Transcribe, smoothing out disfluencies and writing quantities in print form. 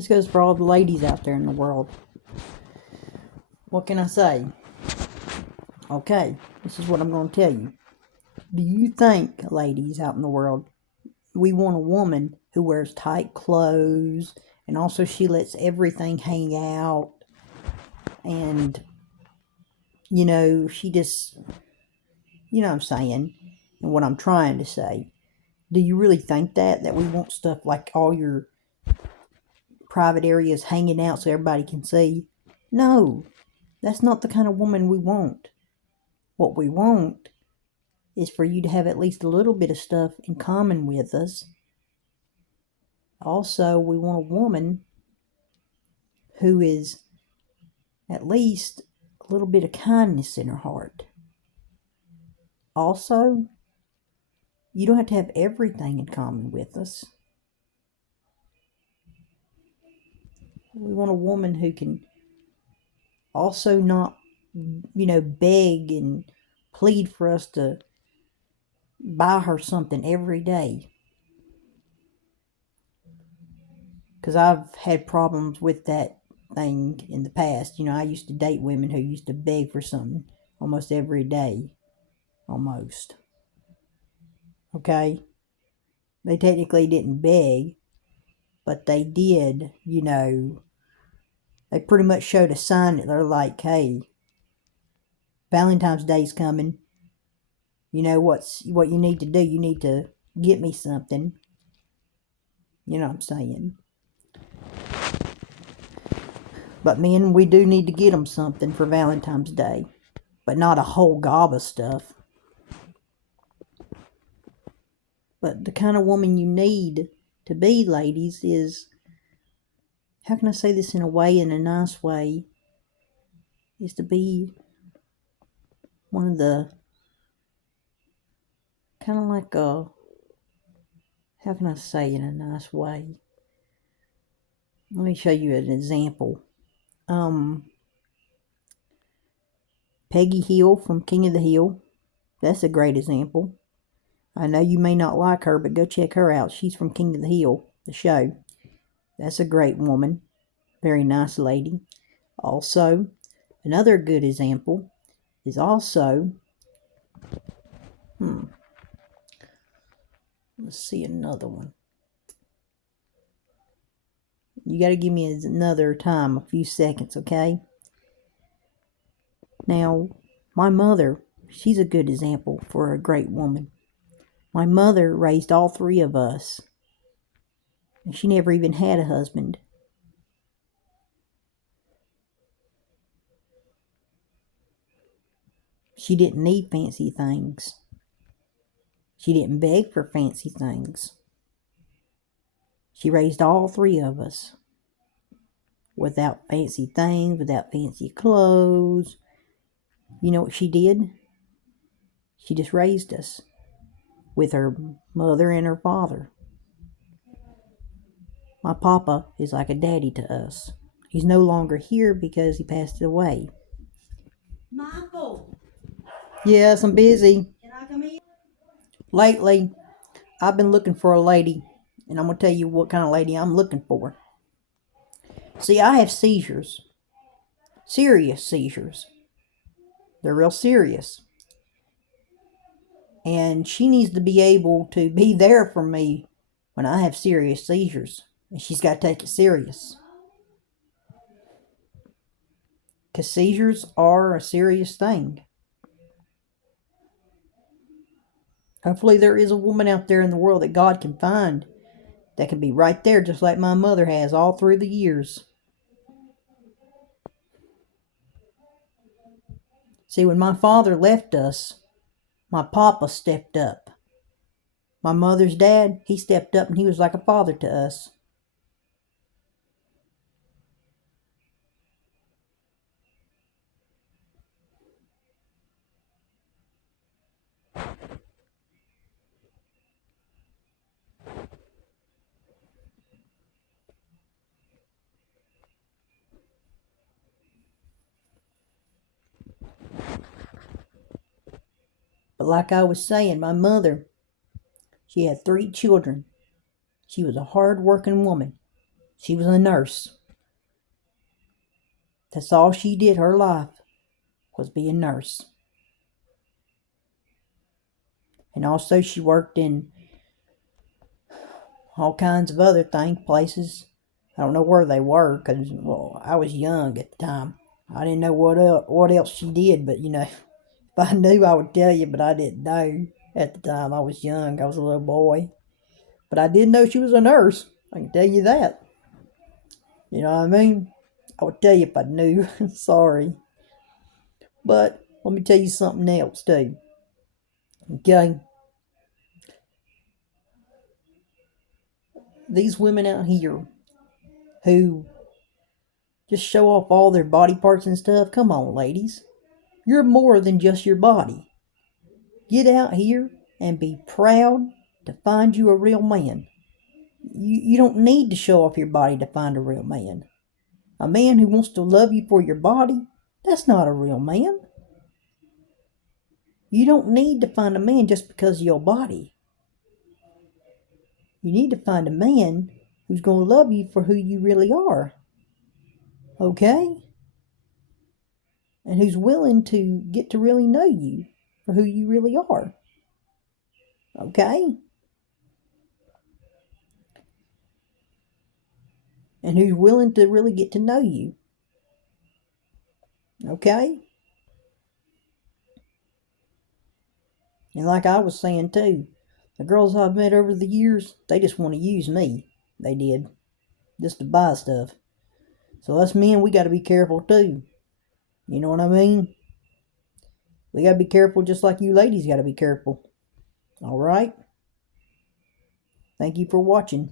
This goes for all the ladies out there in the world. What can I say? Okay, this is what I'm going to tell you. Do you think, ladies out in the world, we want a woman who wears tight clothes and also she lets everything hang out and, she just, you know what I'm saying and what I'm trying to say? Do you really think that we want stuff like all your private areas hanging out so everybody can see? No, that's not the kind of woman we want. What we want is for you to have at least a little bit of stuff in common with us. Also, we want a woman who is at least a little bit of kindness in her heart. Also, you don't have to have everything in common with us. We want a woman who can also not, beg and plead for us to buy her something every day. Because I've had problems with that thing in the past. I used to date women who used to beg for something almost every day. Almost. Okay? They technically didn't beg, but they did, they pretty much showed a sign that they're like, hey, Valentine's Day's coming. What you need to do? You need to get me something. You know what I'm saying? But men, we do need to get them something for Valentine's Day. But not a whole gob of stuff. But the kind of woman you need to be, ladies, is, how can I say this in a nice way, is to be one of the, kind of like a, how can I say in a nice way? Let me show you an example. Peggy Hill from King of the Hill. That's a great example. I know you may not like her, but go check her out. She's from King of the Hill, the show. That's a great woman. Very nice lady. Also, another good example is also, let's see another one. You got to give me another time, a few seconds, okay? Now, my mother, she's a good example for a great woman. My mother raised all three of us, and she never even had a husband. She didn't need fancy things. She didn't beg for fancy things. She raised all three of us without fancy things, without fancy clothes. You know what she did? She just raised us with her mother and her father. My papa is like a daddy to us. He's no longer here because he passed away. Michael! Yes, I'm busy. Can I come in? Lately, I've been looking for a lady, and I'm going to tell you what kind of lady I'm looking for. See, I have seizures. Serious seizures. They're real serious. And she needs to be able to be there for me when I have serious seizures. And she's got to take it serious. Because seizures are a serious thing. Hopefully there is a woman out there in the world that God can find that can be right there just like my mother has all through the years. See, when my father left us, my papa stepped up. My mother's dad, he stepped up and he was like a father to us. But like I was saying, my mother, she had 3 children. She was a hard-working woman. She was a nurse. That's all she did her life, was be a nurse. And also she worked in all kinds of other things, places. I don't know where they were because, well, I was young at the time. I didn't know what else she did, but if I knew, I would tell you, but I didn't know at the time. I was young. I was a little boy. But I did know she was a nurse. I can tell you that. You know what I mean? I would tell you if I knew. Sorry. But let me tell you something else, too. Okay? These women out here who just show off all their body parts and stuff, come on, ladies. You're more than just your body. Get out here and be proud to find you a real man. You don't need to show off your body to find a real man. A man who wants to love you for your body, that's not a real man. You don't need to find a man just because of your body. You need to find a man who's going to love you for who you really are. Okay? And who's willing to get to really know you for who you really are. Okay? And who's willing to really get to know you. Okay? And like I was saying too, the girls I've met over the years, they just want to use me. They did. Just to buy stuff. So us men, we got to be careful too. You know what I mean? We got to be careful just like you ladies got to be careful. Alright? Thank you for watching.